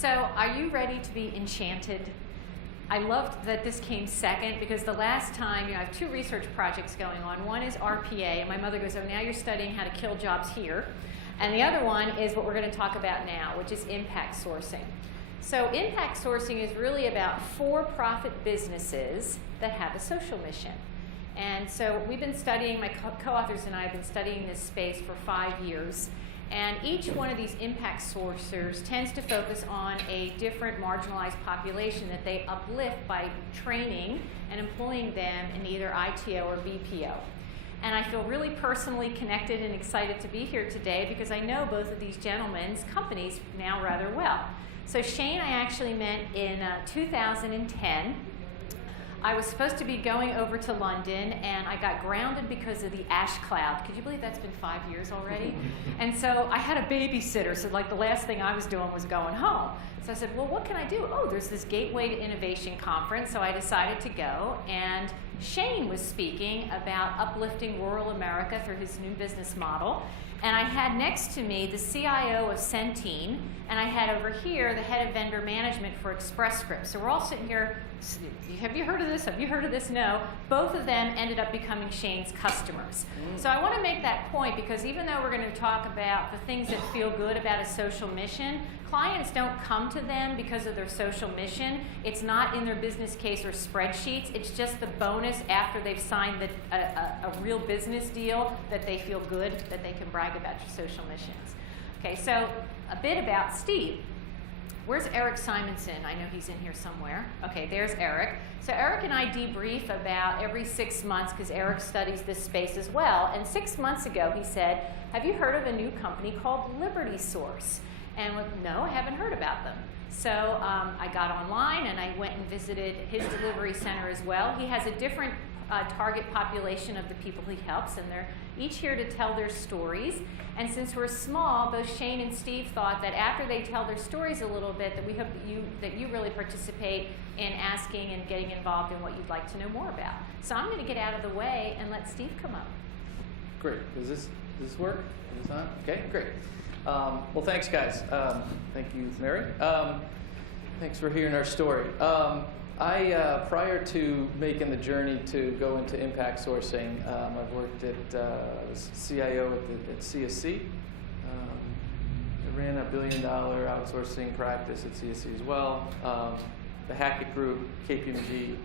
So are you ready to be enchanted? I loved that this came second because the last time, I have two research projects going on. One is RPA, and my mother goes, oh, now you're studying how to kill jobs here. And the other one is what we're going to talk about now, which is impact sourcing. So impact sourcing is really about for-profit businesses that have a social mission. And so we've been studying, my co-authors and I have been studying this space for 5 years. And each one of these impact sourcers tends to focus on a different marginalized population that they uplift by training and employing them in either ITO or BPO. And I feel really personally connected and excited to be here today because I know both of these gentlemen's companies now rather well. So Shane I actually met in 2010. I was supposed to be going over to London, and I got grounded because of the ash cloud. Could you believe that's been 5 years already? And so I had a babysitter, so like the last thing I was doing was going home. So I said, well, what can I do? Oh, there's this Gateway to Innovation conference, so I decided to go, and Shane was speaking about uplifting rural America through his new business model. And I had next to me the CIO of Centene, and I had over here the head of vendor management for Express Scripts. So we're all sitting here, have you heard of this? Have you heard of this? No. Both of them ended up becoming Shane's customers. So I want to make that point because even though we're going to talk about the things that feel good about a social mission, clients don't come to them because of their social mission. It's not in their business case or spreadsheets. It's just the bonus after they've signed a real business deal that they feel good, that they can brag about your social missions. Okay, so a bit about Steve. Where's Eric Simonson? I know he's in here somewhere. Okay, there's Eric. So Eric and I debrief about every 6 months because Eric studies this space as well. And 6 months ago he said, have you heard of a new company called Liberty Source? And no, I haven't heard about them. So I got online and I went and visited his delivery center as well. He has a different target population of the people he helps, and they're each here to tell their stories. And since we're small, both Shane and Steve thought that after they tell their stories a little bit, that we hope that you really participate in asking and getting involved in what you'd like to know more about. So I'm going to get out of the way and let Steve come up. Great. Does this work? Is this on? Okay, great. Well, thanks, guys. Thank you, Mary. Thanks for hearing our story. Prior to making the journey to go into impact sourcing, I've worked at CIO at CSC. I ran a $1 billion outsourcing practice at CSC as well. The Hackett Group, KPMG.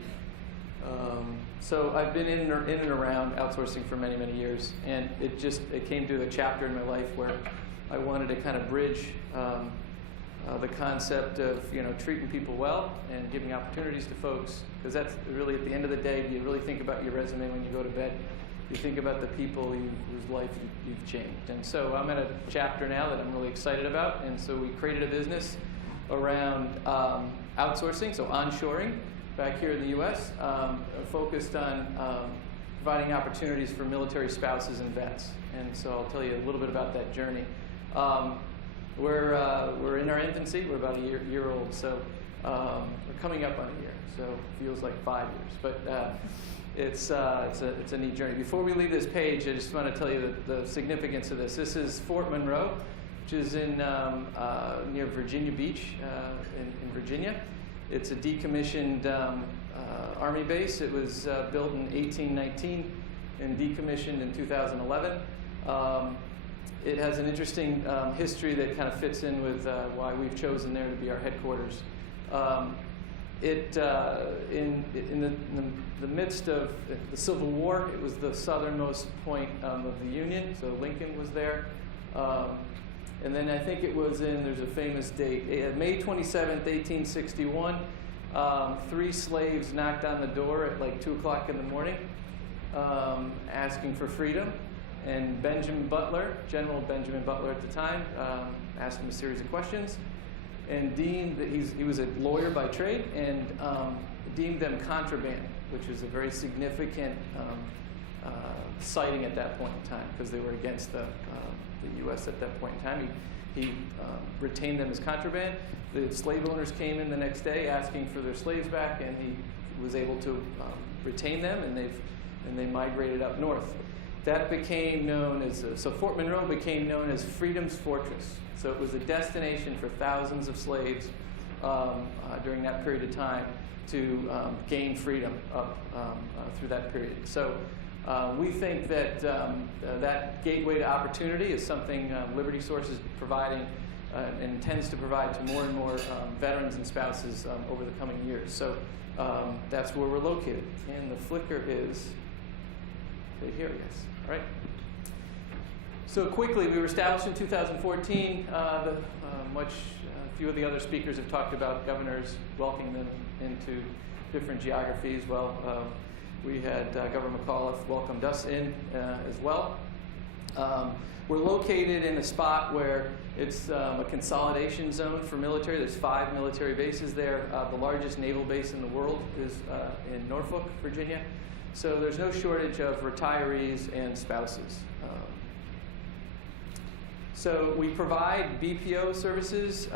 So I've been in and around outsourcing for many, many years, and it came to a chapter in my life where I wanted to kind of bridge the concept of treating people well and giving opportunities to folks, because that's really at the end of the day, you really think about your resume when you go to bed. You think about the people whose life you've changed. And so I'm at a chapter now that I'm really excited about, and so we created a business around outsourcing, so onshoring back here in the U.S., focused on providing opportunities for military spouses and vets. And so I'll tell you a little bit about that journey. We're in our infancy. We're about a year old, so we're coming up on a year. So it feels like 5 years, but it's a neat journey. Before we leave this page, I just want to tell you the significance of this. This is Fort Monroe, which is in near Virginia Beach in Virginia. It's a decommissioned Army base. It was built in 1819 and decommissioned in 2011. It has an interesting history that kind of fits in with why we've chosen there to be our headquarters. In the midst of the Civil War, it was the southernmost point of the Union, so Lincoln was there. And then I think it was there's a famous date, May 27th, 1861, 3 slaves knocked on the door at like 2 o'clock in the morning, asking for freedom. And Benjamin Butler, General Benjamin Butler at the time, asked him a series of questions, and deemed that he was a lawyer by trade, and deemed them contraband, which is a very significant citing at that point in time because they were against the U.S. at that point in time. He retained them as contraband. The slave owners came in the next day asking for their slaves back, and he was able to retain them, and they migrated up north. That became known as, so Fort Monroe became known as Freedom's Fortress. So it was a destination for thousands of slaves during that period of time to gain freedom through that period. So we think that that gateway to opportunity is something Liberty Source is providing and intends to provide to more and more veterans and spouses over the coming years. So that's where we're located. And the flicker is right here, yes. All right. So quickly, we were established in 2014. A few of the other speakers have talked about governors welcoming them into different geographies. Well, we had Governor McAuliffe welcomed us in as well. We're located in a spot where it's a consolidation zone for military. There's 5 military bases there. The largest naval base in the world is in Norfolk, Virginia. So there's no shortage of retirees and spouses. So we provide BPO services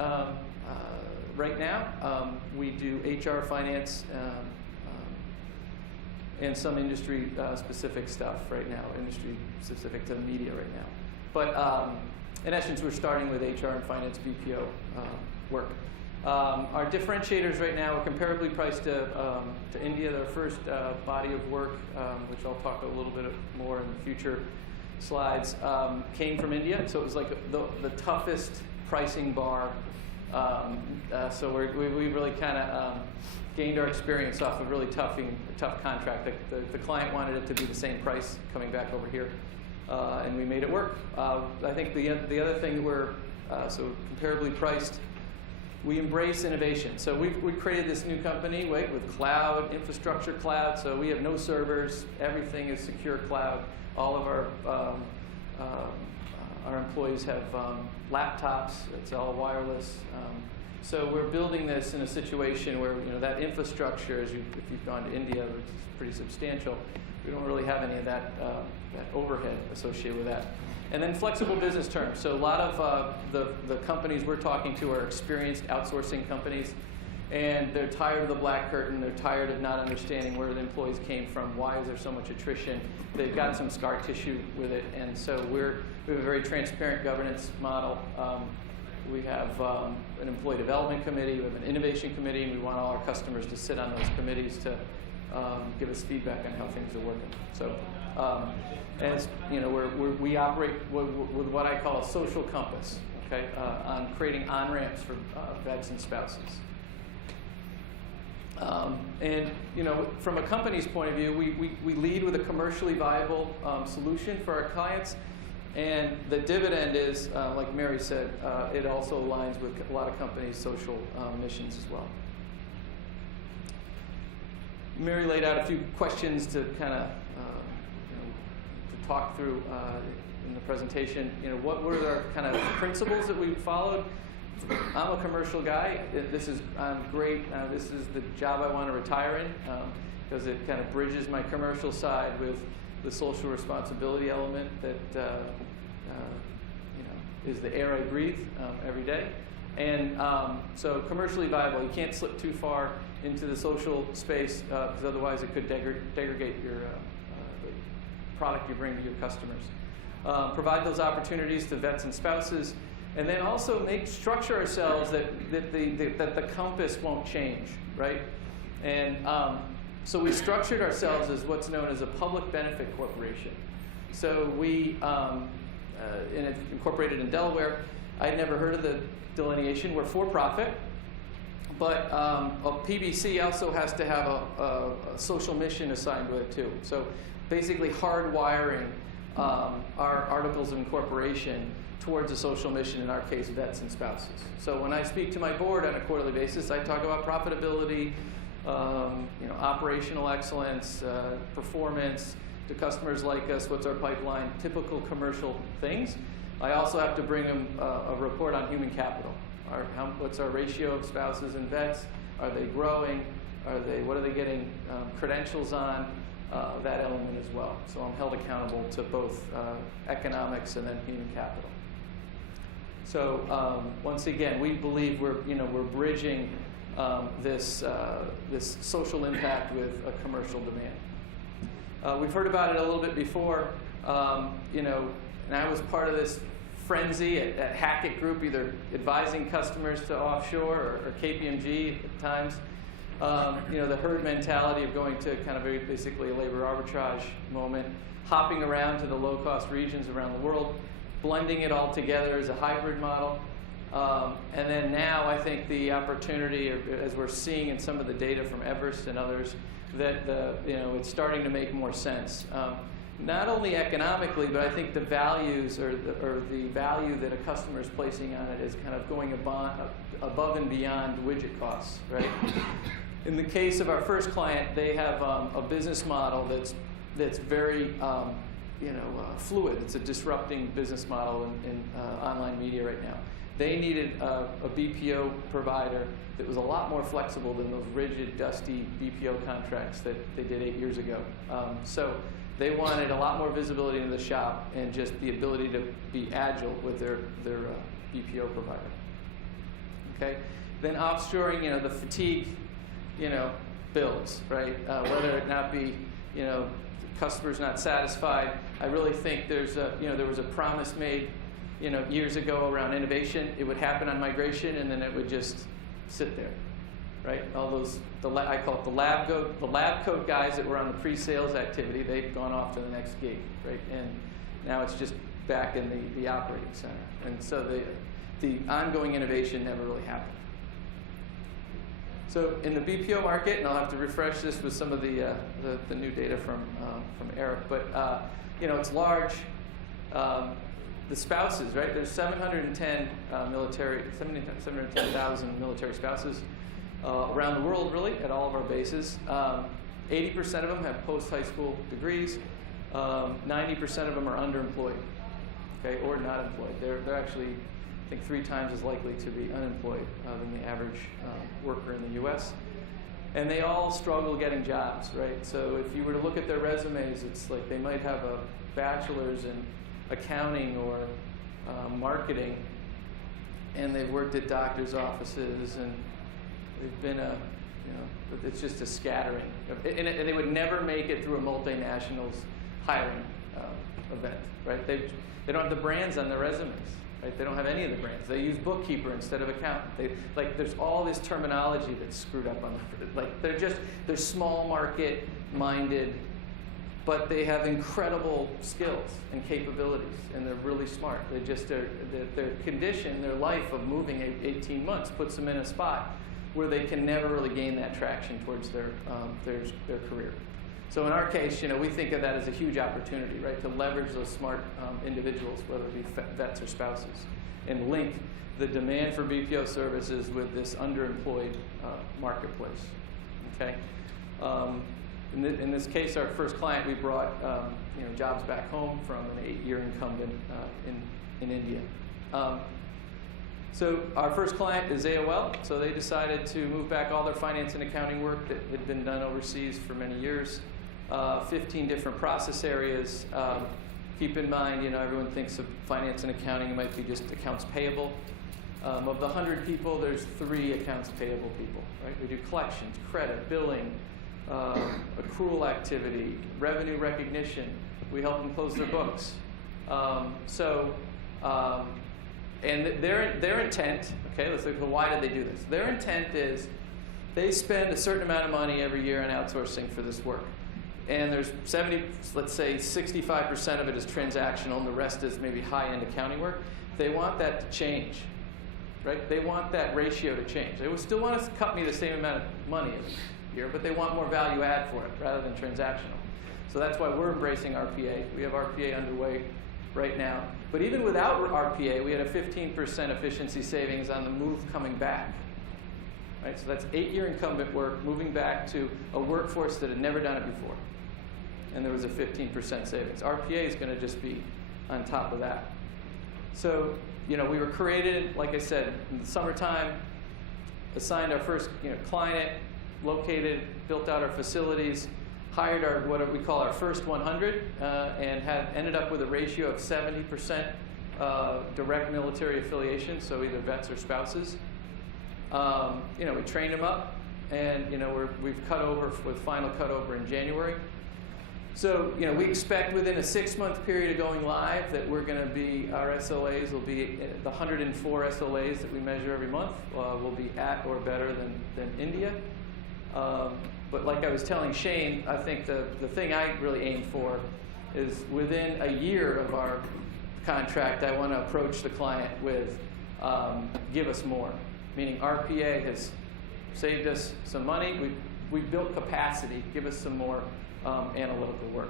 right now. We do HR, finance, and some industry-specific stuff right now, industry-specific to the media right now. But in essence, we're starting with HR and finance BPO work. Our differentiators right now are comparably priced to India. Their first body of work, which I'll talk a little bit more in the future slides, came from India. So it was like the toughest pricing bar. So we really kind of gained our experience off a really tough contract. The client wanted it to be the same price coming back over here, and we made it work. I think the other thing we're so comparably priced. We embrace innovation. So we created this new company with cloud, infrastructure cloud. So we have no servers. Everything is secure cloud. All of our employees have laptops. It's all wireless. So we're building this in a situation where that infrastructure, if you've gone to India, which is pretty substantial, we don't really have any of that overhead associated with that. And then flexible business terms. So a lot of the companies we're talking to are experienced outsourcing companies, and they're tired of the black curtain. They're tired of not understanding where the employees came from. Why is there so much attrition? They've got some scar tissue with it, and so we have a very transparent governance model. We have an employee development committee. We have an innovation committee, and we want all our customers to sit on those committees to give us feedback on how things are working. So. As we operate with what I call a social compass, okay, on creating on-ramps for vets and spouses. And from a company's point of view, we lead with a commercially viable solution for our clients, and the dividend is, like Mary said, it also aligns with a lot of companies' social missions as well. Mary laid out a few questions to kind of talk through in the presentation. What were our kind of principles that we followed? I'm a commercial guy. I'm great. This is the job I want to retire in because it kind of bridges my commercial side with the social responsibility element that is the air I breathe every day. And so commercially viable. You can't slip too far into the social space because otherwise it could degrade your product you bring to your customers. Provide those opportunities to vets and spouses, and then also structure ourselves that the compass won't change, right? And so we structured ourselves as what's known as a public benefit corporation. So we incorporated in Delaware. I'd never heard of the delineation. We're for profit, but a PBC also has to have a social mission assigned with it too. So basically hardwiring our articles of incorporation towards a social mission, in our case, vets and spouses. So when I speak to my board on a quarterly basis, I talk about profitability, operational excellence, performance, do customers like us, what's our pipeline, typical commercial things. I also have to bring them a report on human capital. What's our ratio of spouses and vets? Are they growing? What are they getting credentials on? That element as well. So I'm held accountable to both economics and then human capital. So once again, we believe we're bridging this social impact with a commercial demand. We've heard about it a little bit before, and I was part of this frenzy at Hackett Group, either advising customers to offshore or KPMG at times. The herd mentality of going to kind of basically a labor arbitrage moment, hopping around to the low-cost regions around the world, blending it all together as a hybrid model. And then now I think the opportunity, as we're seeing in some of the data from Everest and others, that it's starting to make more sense. Not only economically, but I think the values or the value that a customer is placing on it is kind of going above and beyond widget costs, right? In the case of our first client, they have a business model that's very fluid. It's a disrupting business model in online media right now. They needed a BPO provider that was a lot more flexible than those rigid, dusty BPO contracts that they did 8 years ago. So they wanted a lot more visibility into the shop and just the ability to be agile with their BPO provider. Okay, then offshoring, the fatigue, builds, right? Whether it not be, the customer's not satisfied. I really think there was a promise made, years ago around innovation. It would happen on migration, and then it would just sit there, right? All those, I call it the lab coat guys that were on the pre-sales activity. They've gone off to the next gig, right? And now it's just back in the operating center. And so the ongoing innovation never really happened. So in the BPO market, and I'll have to refresh this with some of the new data from Eric, but it's large. The spouses, right? There's 710,000 military spouses around the world, really, at all of our bases. 80% of them have post-high school degrees. 90% of them are underemployed, okay, or not employed. They're actually, I think, 3 times as likely to be unemployed than the average worker in the U.S. And they all struggle getting jobs, right? So if you were to look at their resumes, it's like they might have a bachelor's in accounting or marketing, and they've worked at doctor's offices, and they've been it's just a scattering. And they would never make it through a multinational's hiring event, right? They don't have the brands on their resumes, right? They don't have any of the brands. They use bookkeeper instead of accountant. There's all this terminology that's screwed up on them. They're small market minded, but they have incredible skills and capabilities, and they're really smart. Their condition, their life of moving 18 months puts them in a spot where they can never really gain that traction towards their career. So in our case, we think of that as a huge opportunity, right, to leverage those smart individuals, whether it be vets or spouses, and link the demand for BPO services with this underemployed marketplace. Okay. In this case, our first client, we brought jobs back home from an 8-year incumbent in India. So our first client is AOL. So they decided to move back all their finance and accounting work that had been done overseas for many years. 15 different process areas. Keep in mind, everyone thinks of finance and accounting, it might be just accounts payable. Of the 100 people, there's 3 accounts payable people, right? We do collections, credit, billing, accrual activity, revenue recognition. We help them close their books. And their intent, okay, let's look at why did they do this? Their intent is they spend a certain amount of money every year on outsourcing for this work. And there's 65% of it is transactional, and the rest is maybe high-end accounting work. They want that to change, right? They want that ratio to change. They would still want to cut me the same amount of money every year, but they want more value add for it rather than transactional. So that's why we're embracing RPA. We have RPA underway right now. But even without RPA, we had a 15% efficiency savings on the move coming back. Right? So that's 8-year incumbent work moving back to a workforce that had never done it before. And there was a 15% savings. RPA is going to just be on top of that. So, we were created, like I said, in the summertime, assigned our first client, located, built out our facilities, hired what we call our first 100, and ended up with a ratio of 70% direct military affiliation, so either vets or spouses. We trained them up, and we've cut over with final cutover in January. So, you know, we expect within a 6-month period of going live that we're going to be, our SLAs will be, the 104 SLAs that we measure every month will be at or better than India. But like I was telling Shane, I think the thing I really aim for is within a year of our contract, I want to approach the client with, give us more. Meaning RPA has saved us some money, we've built capacity, give us some more analytical work.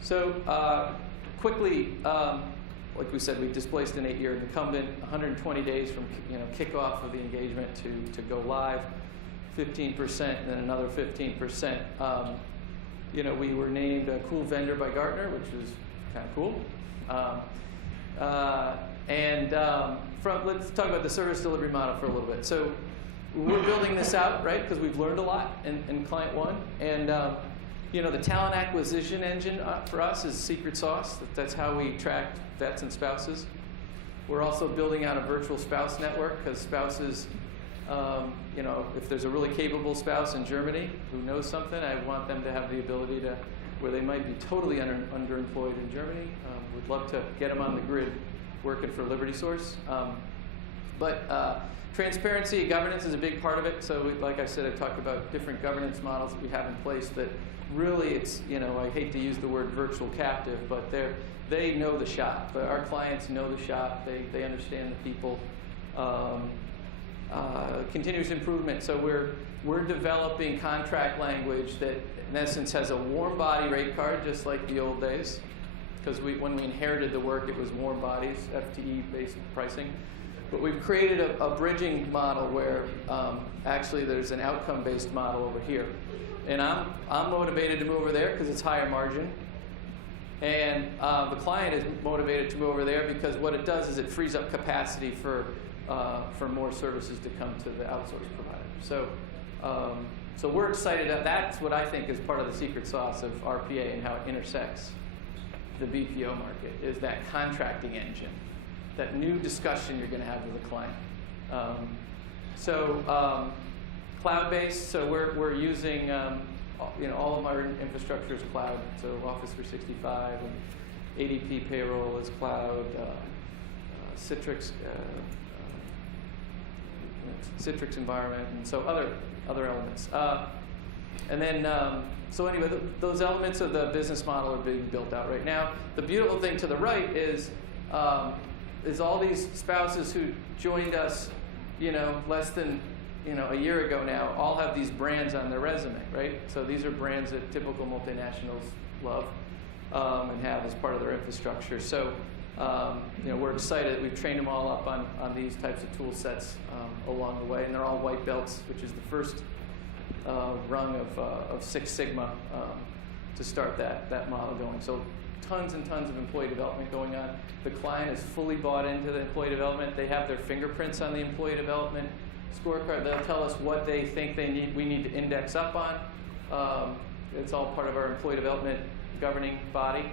So quickly, like we said, we've displaced an 8-year incumbent, 120 days from kickoff of the engagement to go live, 15%, and then another 15%. We were named a cool vendor by Gartner, which was kind of cool. Let's talk about the service delivery model for a little bit. So we're building this out, right, because we've learned a lot in Client 1. And the talent acquisition engine for us is secret sauce. That's how we attract vets and spouses. We're also building out a virtual spouse network because spouses, if there's a really capable spouse in Germany who knows something, I want them to have the ability to, where they might be totally underemployed in Germany. We'd love to get them on the grid working for LibertySource. Transparency and governance is a big part of it. So like I said, I talked about different governance models that we have in place that really it's, I hate to use the word virtual captive, but they know the shop. But our clients know the shop. They understand the people. Continuous improvement. So we're developing contract language that in essence has a warm body rate card, just like the old days. Because when we inherited the work, it was warm bodies, FTE-based pricing. But we've created a bridging model where actually there's an outcome-based model over here. And I'm motivated to move over there because it's higher margin. And the client is motivated to move over there because what it does is it frees up capacity for more services to come to the outsourced provider. So we're excited. That's what I think is part of the secret sauce of RPA and how it intersects the BPO market, is that contracting engine, that new discussion you're going to have with a client. Cloud-based, so we're using, all of our infrastructure is cloud, so Office 365 and ADP payroll is cloud, Citrix environment, and so other elements. Those elements of the business model are being built out right now. The beautiful thing to the right is all these spouses who joined us, less than a year ago now, all have these brands on their resume, right? So these are brands that typical multinationals love and have as part of their infrastructure. So we're excited that we've trained them all up on these types of tool sets along the way, and they're all white belts, which is the first rung of Six Sigma to start that model going. So tons and tons of employee development going on. The client is fully bought into the employee development. They have their fingerprints on the employee development scorecard. They'll tell us what they think we need to index up on. It's all part of our employee development governing body,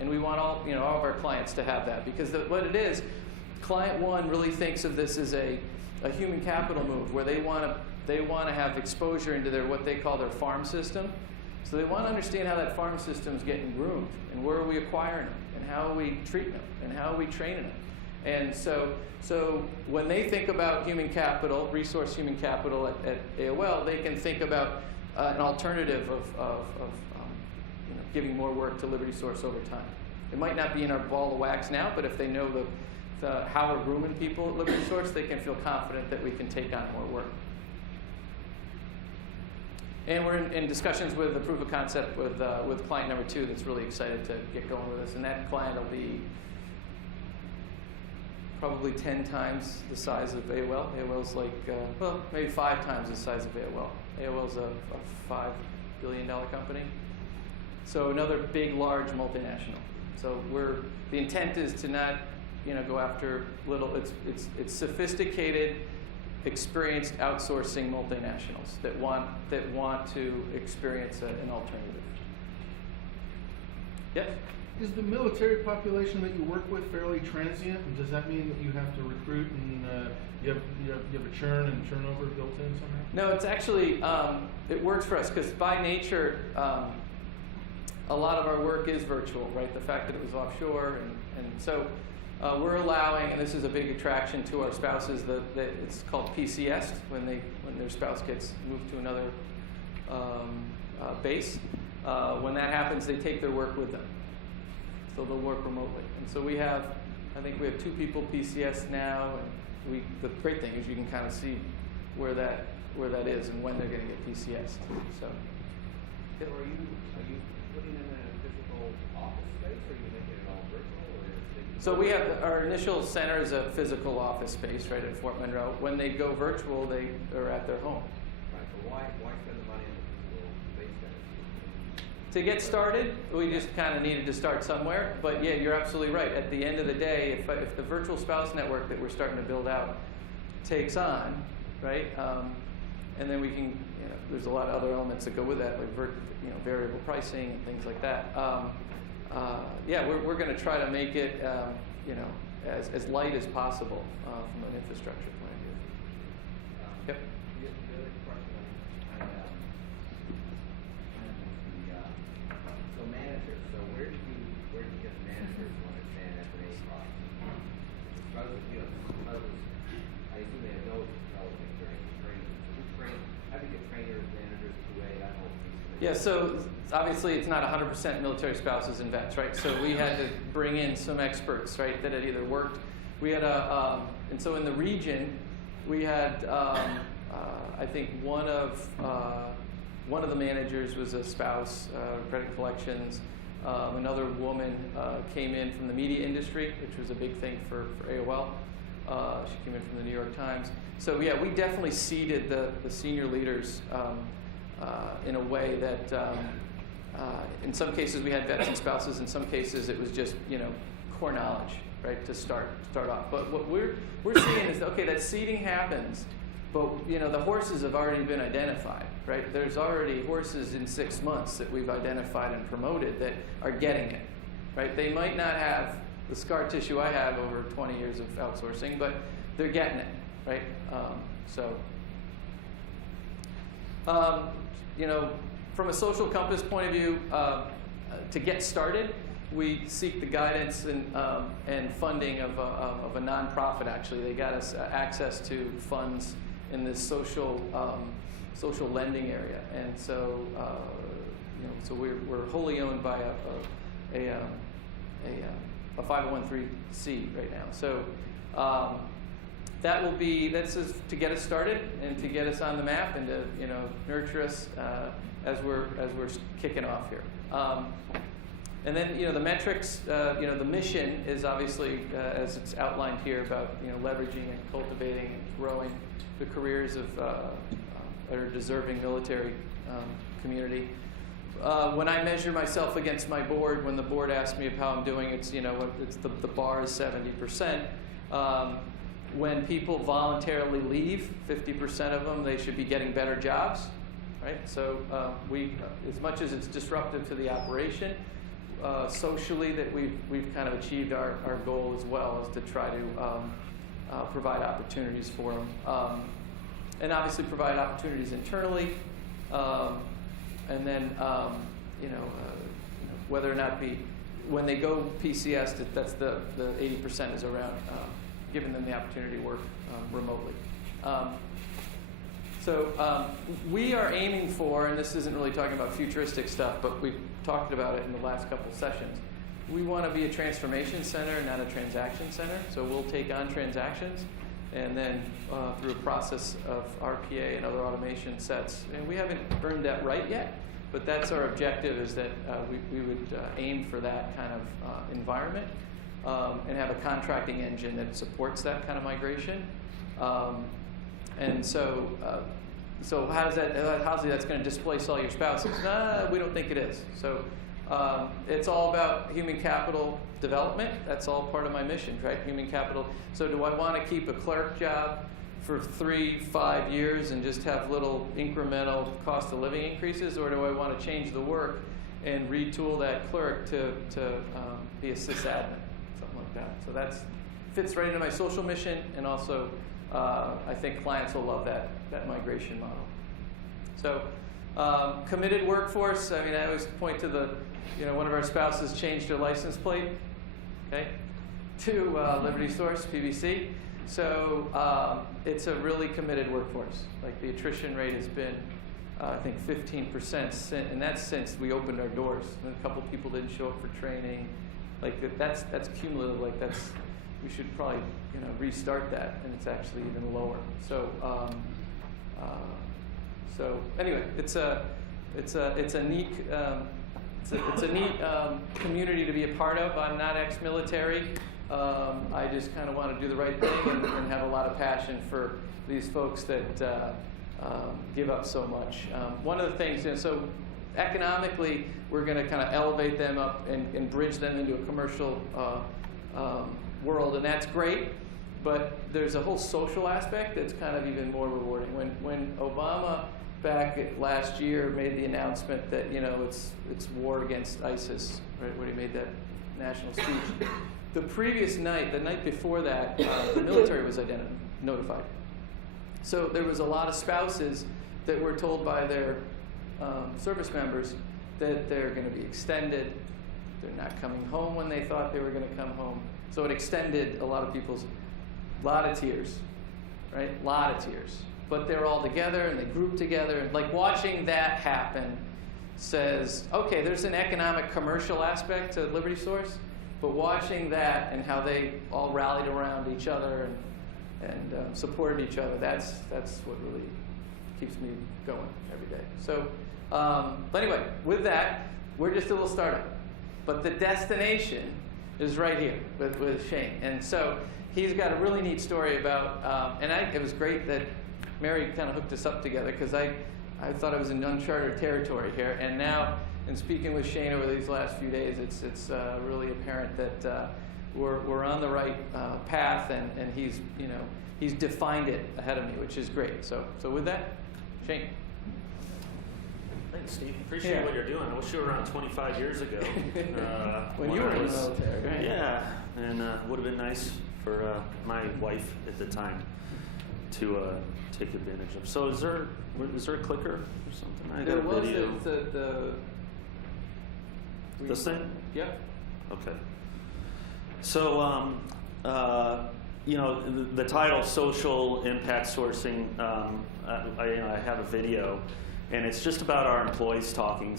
and we want all of our clients to have that, because what it is, Client 1 really thinks of this as a human capital move where they want to have exposure into what they call their farm system. So they want to understand how that farm system is getting groomed, and where are we acquiring them, and how are we treating them, and how are we training them. And so when they think about human capital, resource human capital at AOL, they can think about an alternative of giving more work to LibertySource over time. It might not be in our ball of wax now, but if they know how we're grooming people at LibertySource, they can feel confident that we can take on more work. And we're in discussions with a proof of concept with client number 2 that's really excited to get going with us. And that client will be probably 10 times the size of AOL. AOL's like, maybe 5 times the size of AOL. AOL's a $5 billion company. So another big, large multinational. So the intent is to not, go after little. It's sophisticated, experienced outsourcing multinationals that want to experience an alternative. Yep. Is the military population that you work with fairly transient? And does that mean that you have to recruit and you have a churn and turnover built in somehow? No, it's actually, it works for us because by nature, a lot of our work is virtual, right? The fact that it was offshore. And so we're allowing, and this is a big attraction to our spouses, it's called PCS, when their spouse gets moved to another base. When that happens, they take their work with them. So they'll work remotely. And so I think we have 2 people PCS now, and the great thing is you can kind of see where that is and when they're going to get PCS. So. So are you putting in a physical office space, or are you making it all virtual? So we have our initial center is a physical office space right at Fort Monroe. When they go virtual, they are at their home. Right, but why spend the money on the physical space center? To get started, we just kind of needed to start somewhere. But yeah, you're absolutely right. At the end of the day, if the virtual spouse network that we're starting to build out takes on, right, and then we can, there's a lot of other elements that go with that, like variable pricing and things like that. Yeah, we're going to try to make it, as light as possible from an infrastructure point of view. Yep. The other question so managers. So where do you get the managers to understand F&A process? I assume they have no development during training. How do you get trainers, managers, QA? I don't know. Yeah, so obviously it's not 100% military spouses and vets, right? So we had to bring in some experts, right, that had either worked. We had and so in the region, we had, I think one of the managers was a spouse, credit collections. Another woman came in from the media industry, which was a big thing for AOL. She came in from the New York Times. So yeah, we definitely seeded the senior leaders in a way that in some cases we had vets and spouses. In some cases it was just core knowledge, right, to start off. But what we're seeing is, okay, that seeding happens, but the horses have already been identified, right? There's already horses in 6 months that we've identified and promoted that are getting it, right? They might not have the scar tissue I have over 20 years of outsourcing, but they're getting it, right? From a social compass point of view, to get started, we seek the guidance and funding of a nonprofit. Actually, they got us access to funds in this social lending area, and so so we're wholly owned by a 501(c) right now. So that's just to get us started and to get us on the map and to nurture us as we're kicking off here. And then the metrics, the mission is obviously as it's outlined here about leveraging and cultivating and growing the careers of that are deserving military community. When I measure myself against my board, when the board asks me of how I'm doing, it's the bar is 70%. When people voluntarily leave, 50% of them, they should be getting better jobs, right? So we, as much as it's disruptive to the operation, socially that we've kind of achieved our goal as well, is to try to provide opportunities for them. And obviously provide opportunities internally, and then whether or not when they go PCS, that's the 80% is around giving them the opportunity to work remotely. So we are aiming for, and this isn't really talking about futuristic stuff, but we've talked about it in the last couple sessions. We want to be a transformation center, not a transaction center. So we'll take on transactions, and then through a process of RPA and other automation sets. And we haven't earned that right yet, but that's our objective, is that we would aim for that kind of environment and have a contracting engine that supports that kind of migration. And so how's that's going to displace all your spouses? We don't think it is. So it's all about human capital development. That's all part of my mission, right? Human capital. So do I want to keep a clerk job for 3-5 years and just have little incremental cost of living increases, or do I want to change the work and retool that clerk to be a sysadmin, something like that. So that fits right into my social mission, and also I think clients will love that migration model. So committed workforce. I mean, I always point to one of our spouses changed their license plate, okay, to Liberty Source, PBC. So it's a really committed workforce. Like, the attrition rate has been, I think, 15%, and that's since we opened our doors. And a couple people didn't show up for training. Like, that's cumulative. Like, we should probably restart that, and it's actually even lower. So so anyway, it's a neat it's a neat community to be a part of. I'm not ex-military. I just kind of want to do the right thing and have a lot of passion for these folks that give up so much. One of the things, so economically, we're going to kind of elevate them up and bridge them into a commercial world, and that's great. But there's a whole social aspect that's kind of even more rewarding. When Obama back last year made the announcement that it's war against ISIS, right, when he made that national speech, the previous night, the night before that, the military was notified. So there was a lot of spouses that were told by their service members that they're going to be extended. They're not coming home when they thought they were going to come home. So it extended a lot of people's, lot of tears, right? A lot of tears. But they're all together and they group together. And like, watching that happen says, okay, there's an economic commercial aspect to Liberty Source, but watching that and how they all rallied around each other and supported each other, that's what really keeps me going every day. So but anyway, with that, we're just a little startup. But the destination is right here with Shane. And so he's got a really neat story about, it was great that Mary kind of hooked us up together, because I thought I was in uncharted territory here. And now, in speaking with Shane over these last few days, it's really apparent that we're on the right path, and he's defined it ahead of me, which is great. So with that, Shane. Thanks, Steve. Appreciate what you're doing. I wish you were around 25 years ago. when you were in the military, right? Yeah, and would have been nice for my wife at the time to take advantage of. So is there a clicker or something? I There got a was video. This thing? Yep. Okay. So, the title, Social Impact Sourcing, I have a video, and it's just about our employees talking,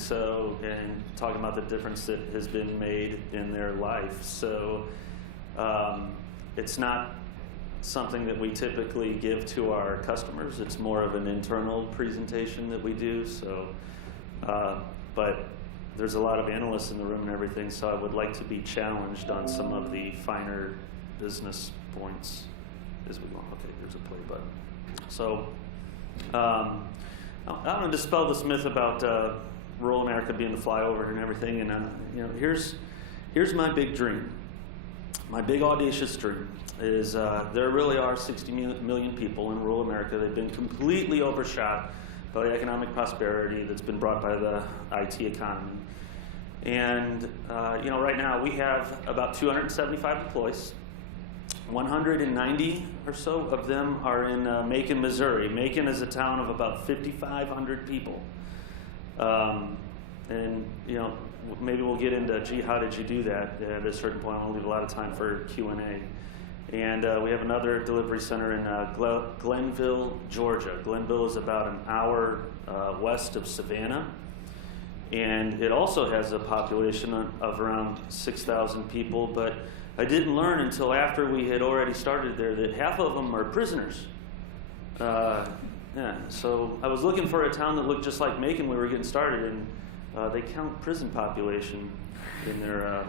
and talking about the difference that has been made in their life. So it's not something that we typically give to our customers. It's more of an internal presentation that we do. So, but there's a lot of analysts in the room and everything, so I would like to be challenged on some of the finer business points as we go. Okay, here's a play button. So I'm going to dispel this myth about rural America being the flyover and everything. And here's my big dream. My big audacious dream is there really are 60 million people in rural America. They've been completely overshot by the economic prosperity that's been brought by the IT economy. And right now we have about 275 employees. 190 or so of them are in Macon, Missouri. Macon is a town of about 5,500 people. And maybe we'll get into, gee, how did you do that? At a certain point, I'll leave a lot of time for Q&A. And we have another delivery center in Glenville, Georgia. Glenville is about an hour west of Savannah. And it also has a population of around 6,000 people. But I didn't learn until after we had already started there that half of them are prisoners. So I was looking for a town that looked just like Macon when we were getting started. And they count prison population in their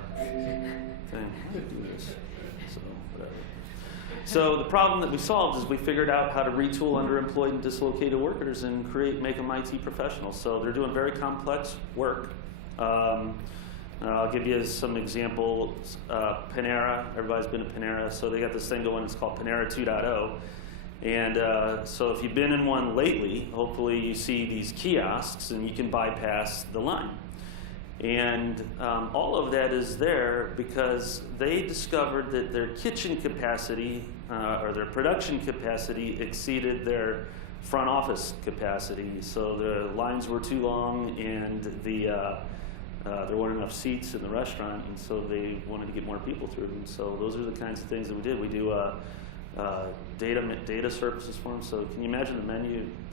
thing. How do I do this? So, whatever. So the problem that we solved is we figured out how to retool underemployed and dislocated workers and make them IT professionals. So they're doing very complex work. I'll give you some examples. Panera, everybody's been at Panera, so they got this thing going, it's called Panera 2.0. And so if you've been in one lately, hopefully you see these kiosks and you can bypass the line. And all of that is there because they discovered that their kitchen capacity or their production capacity exceeded their front office capacity. So the lines were too long, and there weren't enough seats in the restaurant, and so they wanted to get more people through. And so those are the kinds of things that we did. We do data services for them. So can you imagine the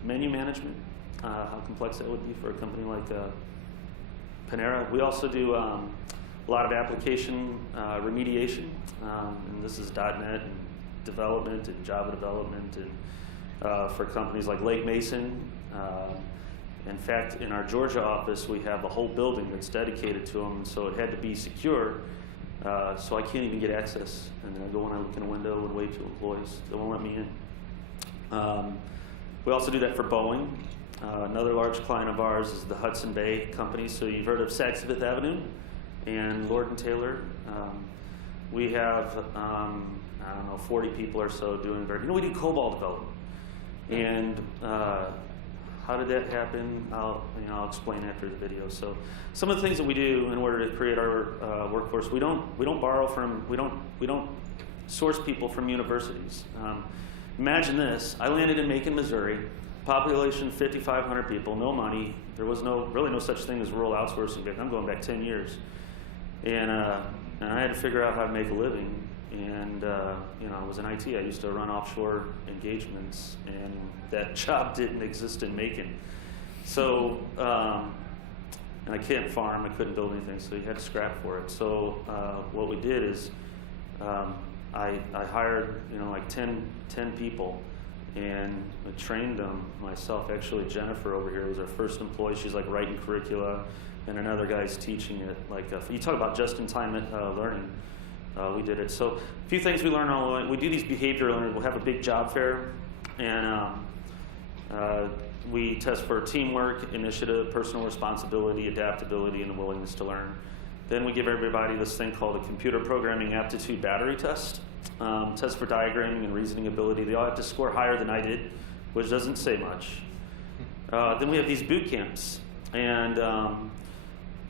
menu management? How complex that would be for a company like Panera. We also do a lot of application remediation, and this is .NET and development and Java development, and for companies like Lake Mason. In fact, in our Georgia office, we have a whole building that's dedicated to them, so it had to be secure. So I can't even get access, and I go when I look in a window and wave to employees. They won't let me in. We also do that for Boeing. Another large client of ours is the Hudson Bay Company. So you've heard of Saks Fifth Avenue and Lord & Taylor. We have, I don't know, 40 people or so doing we do COBOL development. And how did that happen? I'll explain after the video. So some of the things that we do in order to create our workforce, we don't source people from universities. Imagine this: I landed in Macon, Missouri. Population 5,500 people, no money. There was really no such thing as rural outsourcing. I'm going back 10 years, and I had to figure out how to make a living. And I was in IT. I used to run offshore engagements, and that job didn't exist in Macon. So, and I can't farm. I couldn't build anything, so you had to scrap for it. So what we did is I hired like 10 people. And I trained them myself. Actually, Jennifer over here was our first employee. She's like writing curricula, and another guy's teaching it. Like you talk about just-in-time learning, we did it. So a few things we learned all the way. We do these behavioral learning. We'll have a big job fair, and we test for teamwork, initiative, personal responsibility, adaptability, and the willingness to learn. Then we give everybody this thing called a computer programming aptitude battery test. Test for diagramming and reasoning ability. They all have to score higher than I did, which doesn't say much. Then we have these boot camps, and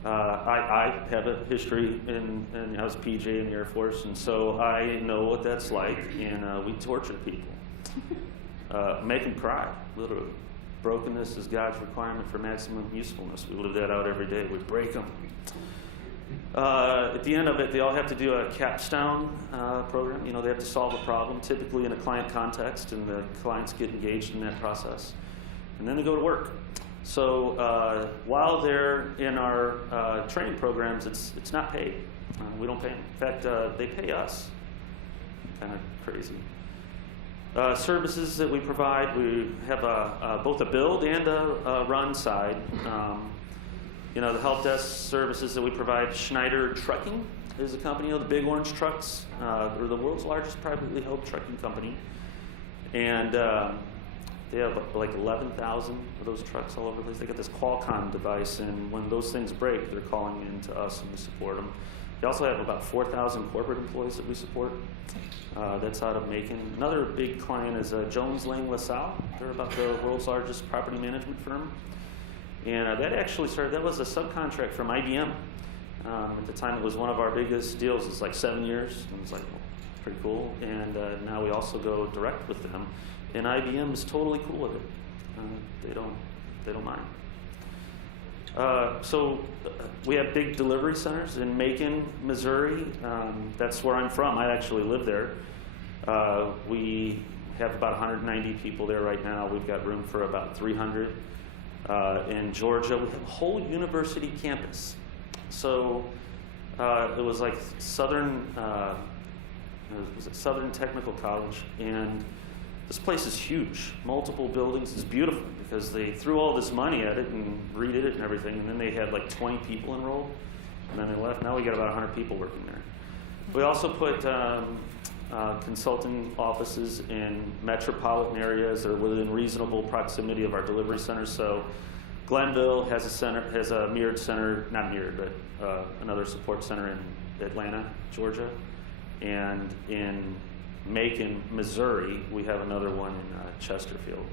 I have a history in I was PJ in the Air Force, and so I know what that's like. And we torture people, make them cry, literally. Brokenness is God's requirement for maximum usefulness. We live that out every day. We break them. At the end of it, they all have to do a capstone program. They have to solve a problem, typically in a client context, and the clients get engaged in that process. And then they go to work. So while they're in our training programs, it's not paid. We don't pay them. In fact, they pay us. Kind of crazy. Services that we provide, we have both a build and a run side. The help desk services that we provide, Schneider Trucking is a company, the big orange trucks. They're the world's largest privately held trucking company. And they have like 11,000 of those trucks all over the place. They got this Qualcomm device, and when those things break, they're calling in to us and we support them. They also have about 4,000 corporate employees that we support. That's out of Macon. Another big client is Jones Lang LaSalle. They're about the world's largest property management firm. And that actually started, that was a subcontract from IBM. At the time, it was one of our biggest deals. It's like 7 years. And it was like, well, pretty cool. And now we also go direct with them. And IBM is totally cool with it. They don't mind. So we have big delivery centers in Macon, Missouri. That's where I'm from. I actually live there. We have about 190 people there right now. We've got room for about 300. In Georgia, we have a whole university campus. So it was like Southern Technical College, and this place is huge, multiple buildings. It's beautiful because they threw all this money at it and redid it and everything, and then they had like 20 people enrolled, and then they left. Now we got about 100 people working there. We also put consulting offices in metropolitan areas that are within reasonable proximity of our delivery centers. So Glenville has a mirrored center, not mirrored, but another support center in Atlanta, Georgia. And in Macon, Missouri, we have another one in Chesterfield.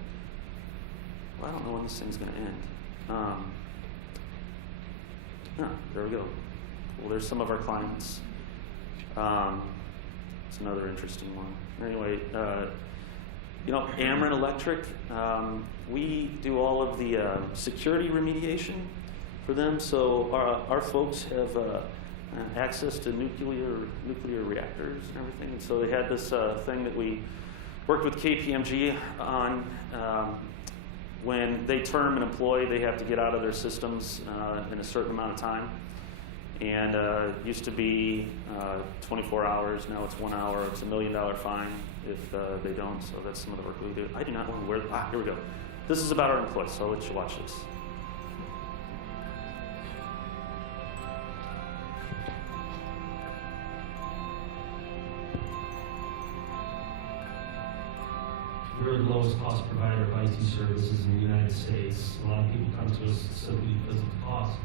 Well, I don't know when this thing's going to end. there we go. Well, there's some of our clients. It's another interesting one. Anyway, Ameren Electric, we do all of the security remediation for them. So our folks have access to nuclear reactors and everything. And so they had this thing that we worked with KPMG on. When they term an employee, they have to get out of their systems in a certain amount of time. And it used to be 24 hours, now it's 1 hour. It's $1 million fine if they don't, so that's some of the work we do. I do not want to wear, here we go. This is about our employees, so I'll let you watch this. We're the lowest cost provider of IT services in the United States. A lot of people come to us simply because of the cost.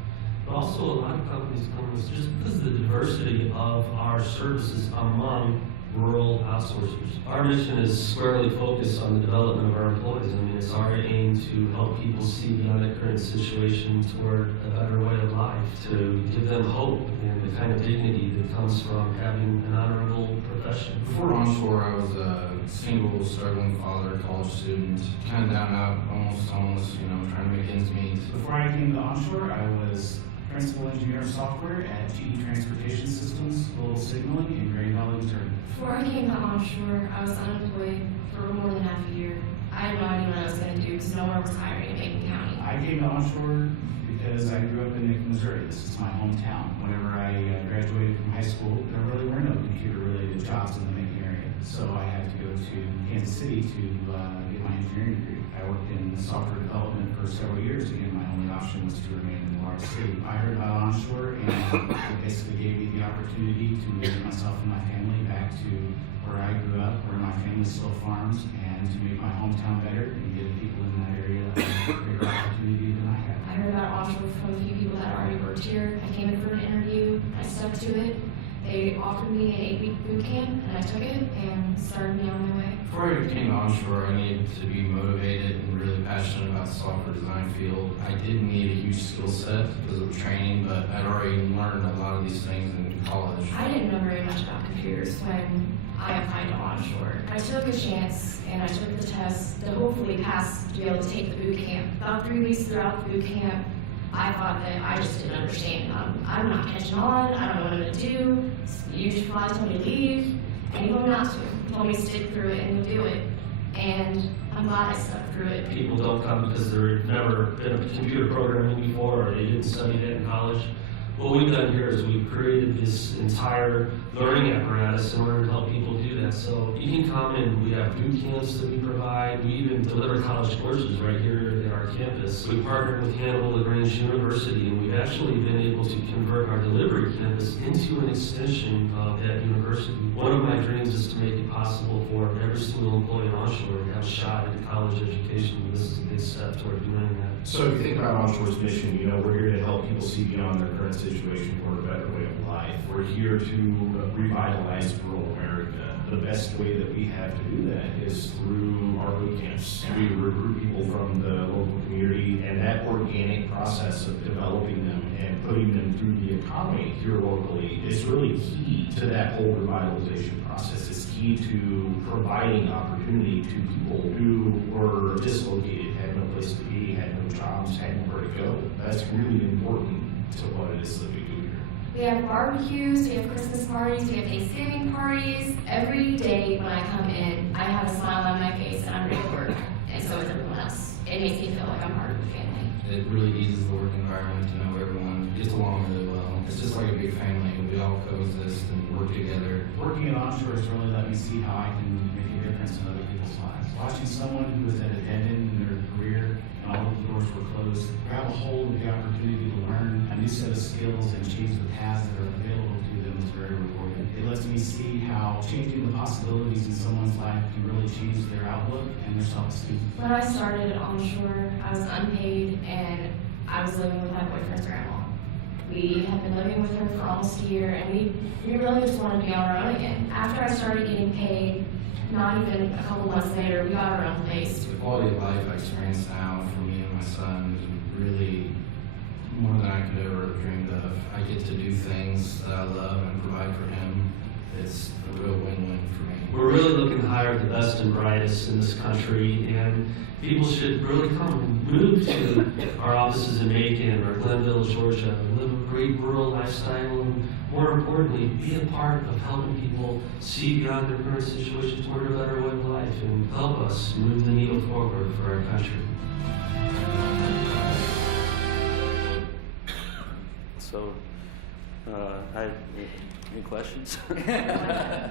But also a lot of companies come to us just because of the diversity of our services among rural outsourcers. Our mission is squarely focused on the development of our employees. I mean, it's our aim to help people see beyond the current situation toward a better way of life, to give them hope and the kind of dignity that comes from having an honorable profession. Before Onshore, I was a single, struggling father, college student, kind of down and out, almost homeless, trying to make ends meet. Before I came to Onshore, I was principal engineer of software at GE Transportation Systems, Global Signaling in Grand Valley, Missouri. Before I came to Onshore, I was unemployed for more than half a year. I had no idea what I was going to do because no one was hiring in Macon County. I came to Onshore because I grew up in Macon, Missouri. This is my hometown. Whenever I graduated from high school, there really were no computer-related jobs in the Macon area. So I had to go to Kansas City to get my engineering degree. I worked in software development for several years. Again, my only option was to remain in the large city. I heard about Onshore, and it basically gave me the opportunity to move myself and my family back to where I grew up, where my family still farms, and to make my hometown better and give people in that area a bigger opportunity than I had. I heard about Onshore from a few people that already worked here. I came in for an interview. I stuck to it. They offered me an 8-week boot camp, and I took it and started me on my way. Before I came to Onshore, I needed to be motivated and really passionate about the software design field. I did need a huge skill set because of training, but I'd already learned a lot of these things in college. I didn't know very much about computers when I applied to Onshore. I took a chance and I took the test to hopefully pass to be able to take the boot camp. About 3 weeks throughout the boot camp, I thought that I just didn't understand. I'm not catching on. I don't know what I'm going to do. You just probably told me to leave, and you told me not to. You told me to stick through it and you'll do it. And I'm glad I stuck through it. People don't come because they've never been a computer programming before or they didn't study that in college. What we've done here is we've created this entire learning apparatus in order to help people do that. So you can come and we have boot camps that we provide. We even deliver college courses right here at our campus. We partnered with Hannibal LaGrange University, and we've actually been able to convert our delivery campus into an extension of that university. One of my dreams is to make it possible for every single employee Onshore to have a shot at a college education. And this is a big step toward doing that. So if you think about Onshore's mission, we're here to help people see beyond their current situation for a better way of life. We're here to revitalize rural America. The best way that we have to do that is through our boot camps. We recruit people from the local community, and that organic process of developing them and putting them through the economy here locally is really key to that whole revitalization process. It's key to providing opportunity to people who were dislocated, had no place to be, had no jobs, had nowhere to go. That's really important to what it is that we do here. We have barbecues, we have Christmas parties, we have Thanksgiving parties. Every day when I come in, I have a smile on my face and I'm ready to work. And so is everyone else. It makes me feel like I'm part of the family. It really eases the work environment to know everyone gets along really well. It's just like a big family. We all coexist and work together. Working at Onshore has really let me see how I can make a difference in other people's lives. Watching someone who was at a dead end in their career and all of the doors were closed, grab a hold of the opportunity to learn a new set of skills and change the paths that are available to them is very rewarding. It lets me see how changing the possibilities in someone's life can really change their outlook and their self-esteem. When I started at Onshore, I was unpaid and I was living with my boyfriend's grandma. We had been living with her for almost a year, and we really just wanted to be on our own again. After I started getting paid, not even a couple months later, we got our own place. The quality of life I experience now for me and my son is really more than I could ever have dreamed of. I get to do things that I love and provide for him. It's a real win-win for me. We're really looking to hire the best and brightest in this country, and people should really come and move to our offices in Macon or Glenville, Georgia, and live a great rural lifestyle, and more importantly, be a part of helping people see beyond their current situation toward a better way of life and help us move the needle forward for our country. So, any questions? I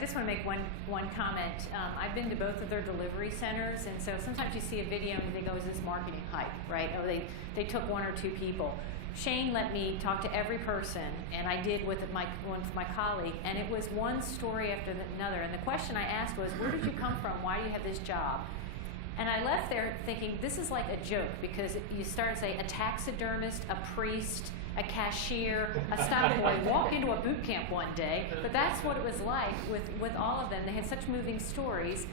just want to make one comment. I've been to both of their delivery centers, and so sometimes you see a video and you think, oh, is this marketing hype, right? Oh, they took 1 or 2 people. Shane let me talk to every person, and I did with my colleague, and it was one story after another. And the question I asked was, where did you come from? Why do you have this job? And I left there thinking, this is like a joke, because you start to say a taxidermist, a priest, a cashier, a stop boy walk into a boot camp one day, but that's what it was like with all of them. They had such moving stories.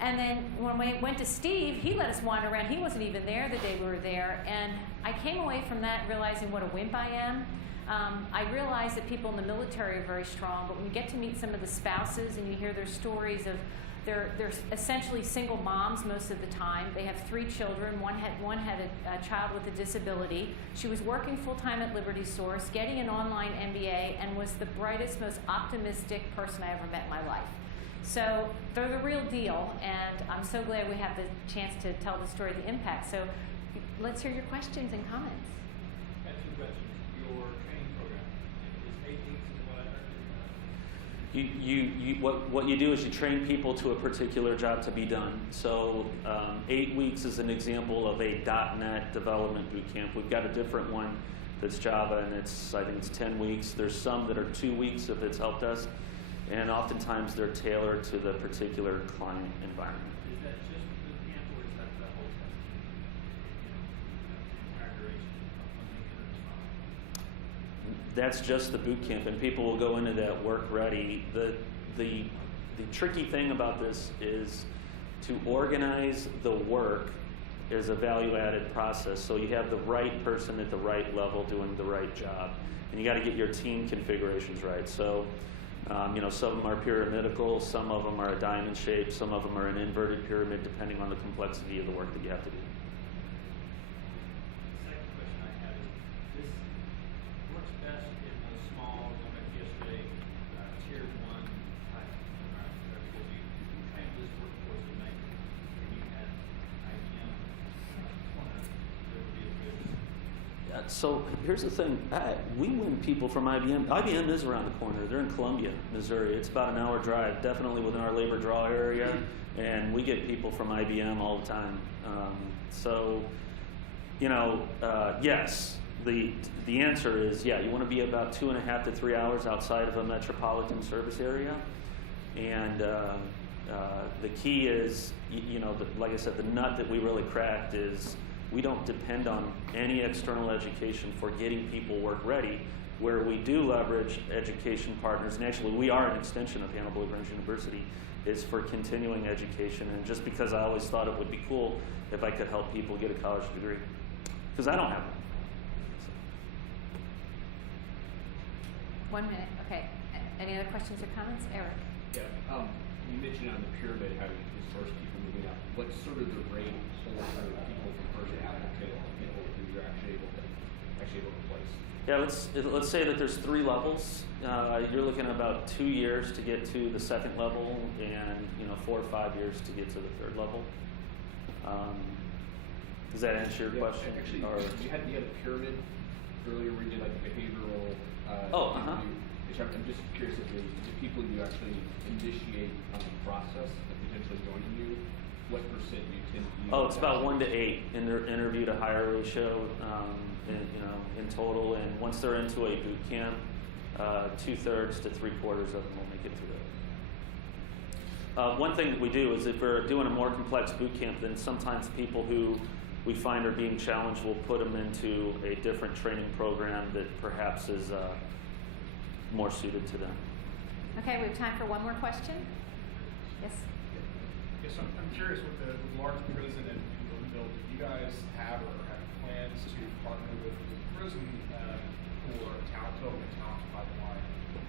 And then when we went to Steve, he let us wander around. He wasn't even there the day we were there. And I came away from that realizing what a wimp I am. I realized that people in the military are very strong, but when you get to meet some of the spouses and you hear their stories of they're essentially single moms most of the time. They have 3 children. One had a child with a disability. She was working full-time at Liberty Source, getting an online MBA, and was the brightest, most optimistic person I ever met in my life. So they're the real deal, and I'm so glad we have the chance to tell the story of the impact. So let's hear your questions and comments. I have 2 questions. Your training program is 8 weeks is what I heard. What you do is you train people to a particular job to be done. So 8 weeks is an example of a .NET development boot camp. We've got a different one that's Java, and I think it's 10 weeks. There's some that are 2 weeks if it's help desk, and oftentimes they're tailored to the particular client environment. Is that just the boot camp, or is that the whole test? The entire duration of That's just the boot camp, and people will go into that work ready. The tricky thing about this is to organize the work is a value-added process. So you have the right person at the right level doing the right job, and you got to get your team configurations right. So, some of them are pyramidal, some of them are a diamond shape, some of them are an inverted pyramid, depending on the complexity of the work that you have to do. Second question I have is, this works best in a small, like yesterday, tier 1 type environment. Where you train this workforce to make, and you had IBM, there would be a good. So here's the thing, we win people from IBM. IBM is around the corner. They're in Columbia, Missouri. It's about an hour drive, definitely within our labor draw area, and we get people from IBM all the time. Yes, the answer is, yeah, you want to be about 2.5 to 3 hours outside of a metropolitan service area, and the key is, like I said, the nut that we really cracked is we don't depend on any external education for getting people work ready. Where we do leverage education partners, and actually we are an extension of Hannibal Burns University, is for continuing education. And just because I always thought it would be cool if I could help people get a college degree, because I don't have one. So. 1 minute, okay. Any other questions or comments? Eric? Yeah, you mentioned on the pyramid how you source people moving up. What's sort of the rate for people from first applicant to people who you're actually able to place? Yeah, let's say that there's 3 levels. You're looking at about 2 years to get to the 2nd level, and 4 or 5 years to get to the 3rd level. Does that answer your question? Actually, you had a pyramid earlier where you did like behavioral. I'm just curious if the people you actually initiate on the process of potentially joining you, what % you tend to use? Oh, it's about 1 to 8 in their interview to hire ratio, in total. And once they're into a boot camp, 2/3 to 3/4 of them will make it through it. One thing that we do is if we're doing a more complex boot camp, then sometimes people who we find are being challenged, we'll put them into a different training program that perhaps is more suited to them. Okay, we have time for one more question. Yes? Yes, I'm curious with the large prison and the building, do you guys have or have plans to partner with the prison for talent development, talent pipeline,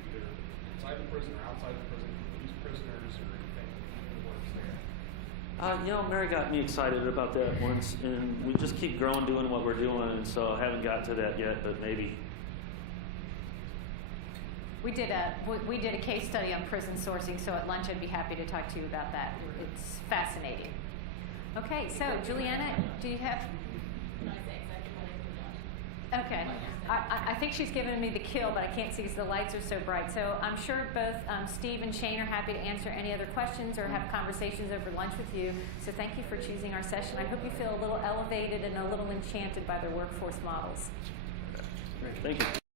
either inside the prison or outside the prison, for these prisoners or anything that works there? You know, Mary got me excited about that once, and we just keep growing doing what we're doing, and so I haven't got to that yet, but maybe. We did a case study on prison sourcing, so at lunch I'd be happy to talk to you about that. It's fascinating. Okay, so Juliana, do you have? Okay, I think she's given me the kill, but I can't see because the lights are so bright. So I'm sure both Steve and Shane are happy to answer any other questions or have conversations over lunch with you. So thank you for choosing our session. I hope you feel a little elevated and a little enchanted by their workforce models. Great, thank you.